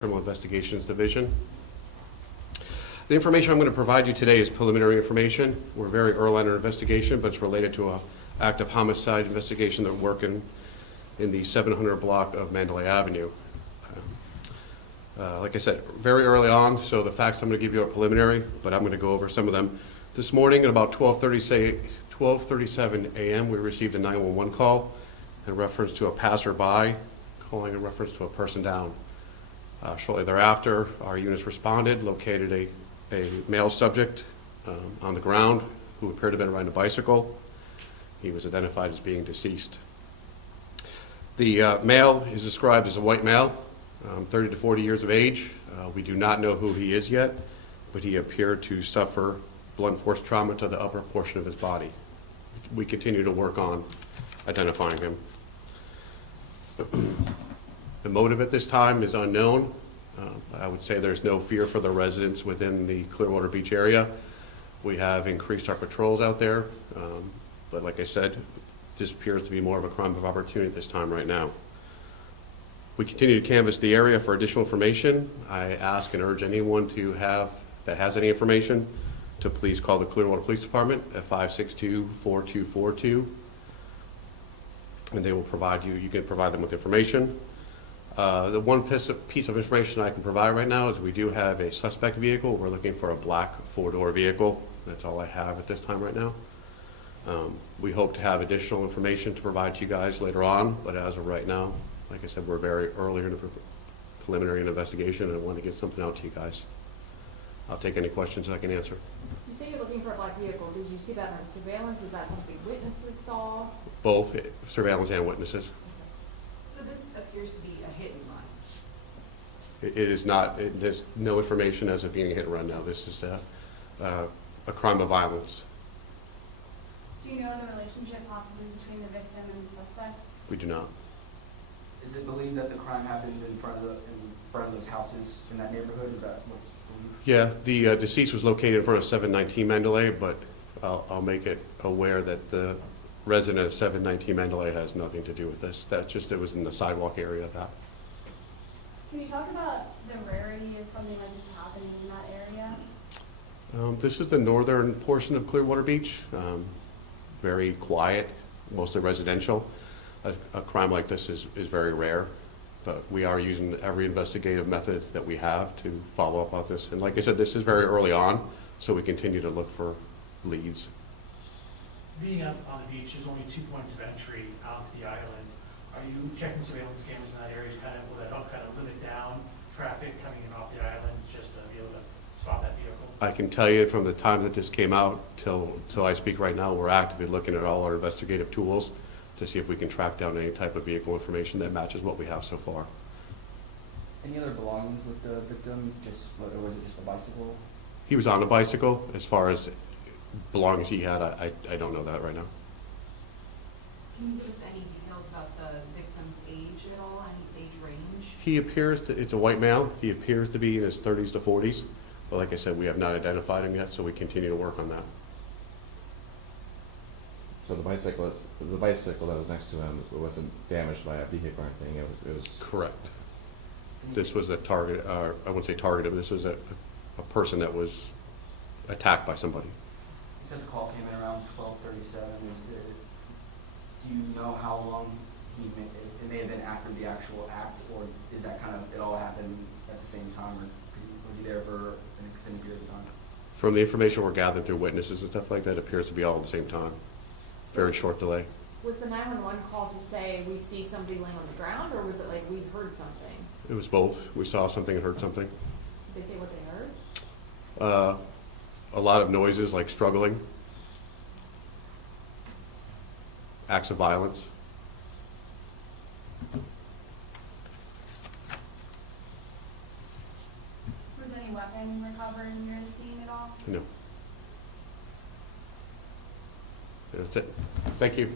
Criminal Investigations Division. The information I'm going to provide you today is preliminary information. We're very early in our investigation, but it's related to an active homicide investigation that we're working in the 700 block of Mandalay Avenue. Like I said, very early on, so the facts I'm going to give you are preliminary, but I'm going to go over some of them. This morning at about 12:37 a.m., we received a 911 call in reference to a passerby calling in reference to a person down. Shortly thereafter, our units responded, located a male subject on the ground who appeared to have been riding a bicycle. He was identified as being deceased. The male is described as a white male, 30 to 40 years of age. We do not know who he is yet, but he appeared to suffer blunt force trauma to the upper portion of his body. We continue to work on identifying him. The motive at this time is unknown. I would say there's no fear for the residents within the Clearwater Beach area. We have increased our patrols out there, but like I said, this appears to be more of a crime of opportunity at this time right now. We continue to canvass the area for additional information. I ask and urge anyone that has any information to please call the Clearwater Police Department at 562-4242, and they will provide you can provide them with information. The one piece of information I can provide right now is we do have a suspect vehicle. We're looking for a black four-door vehicle. That's all I have at this time right now. We hope to have additional information to provide to you guys later on, but as of right now, like I said, we're very early in the preliminary investigation, and I want to get something out to you guys. I'll take any questions I can answer. You say you're looking for a black vehicle. Did you see that on surveillance? Is that something witnesses saw? Both surveillance and witnesses. Okay. So this appears to be a hit and run. It is not. There's no information as of being a hit and run now. This is a crime of violence. Do you know the relationship possibly between the victim and the suspect? We do not. Is it believed that the crime happened in front of those houses in that neighborhood? Is that what's believed? Yeah, the deceased was located in front of 719 Mandalay, but I'll make it aware that the resident of 719 Mandalay has nothing to do with this. That just it was in the sidewalk area of that. Can you talk about the rarity of something like this happening in that area? This is the northern portion of Clearwater Beach. Very quiet, mostly residential. A crime like this is very rare, but we are using every investigative method that we have to follow up on this. And like I said, this is very early on, so we continue to look for leads. Being up on the beach, there's only 2 points of entry out to the island. Are you checking surveillance cameras in that area to will that help kind of limit down traffic coming in off the island just to be able to spot that vehicle? I can tell you from the time that this came out till I speak right now, we're actively looking at all our investigative tools to see if we can track down any type of vehicle information that matches what we have so far. Any other belongings with the victim? Or was it just a bicycle? He was on a bicycle. As far as belongings he had, I don't know that right now. Can you give us any details about the victim's age at all, any age range? He appears to, it's a white male. He appears to be in his 30s to 40s. But like I said, we have not identified him yet, so we continue to work on that. So the bicycle that was next to him wasn't damaged by a vehicle or anything. It was Correct. This was a target, I wouldn't say targeted, but this was a person that was attacked by somebody. You said the call came in around 12:37. Do you know how long it may have been after the actual act, or is that kind of, it all happened at the same time, or was he there for an extended period of time? From the information we're gathering through witnesses and stuff like that, it appears to be all at the same time. Very short delay. Was the 911 call to say we see somebody laying on the ground, or was it like we heard something? It was both. We saw something and heard something. Did they say what they heard? A lot of noises like struggling, acts of violence. Was any weapon recovered near the scene at all? No. That's it. Thank you.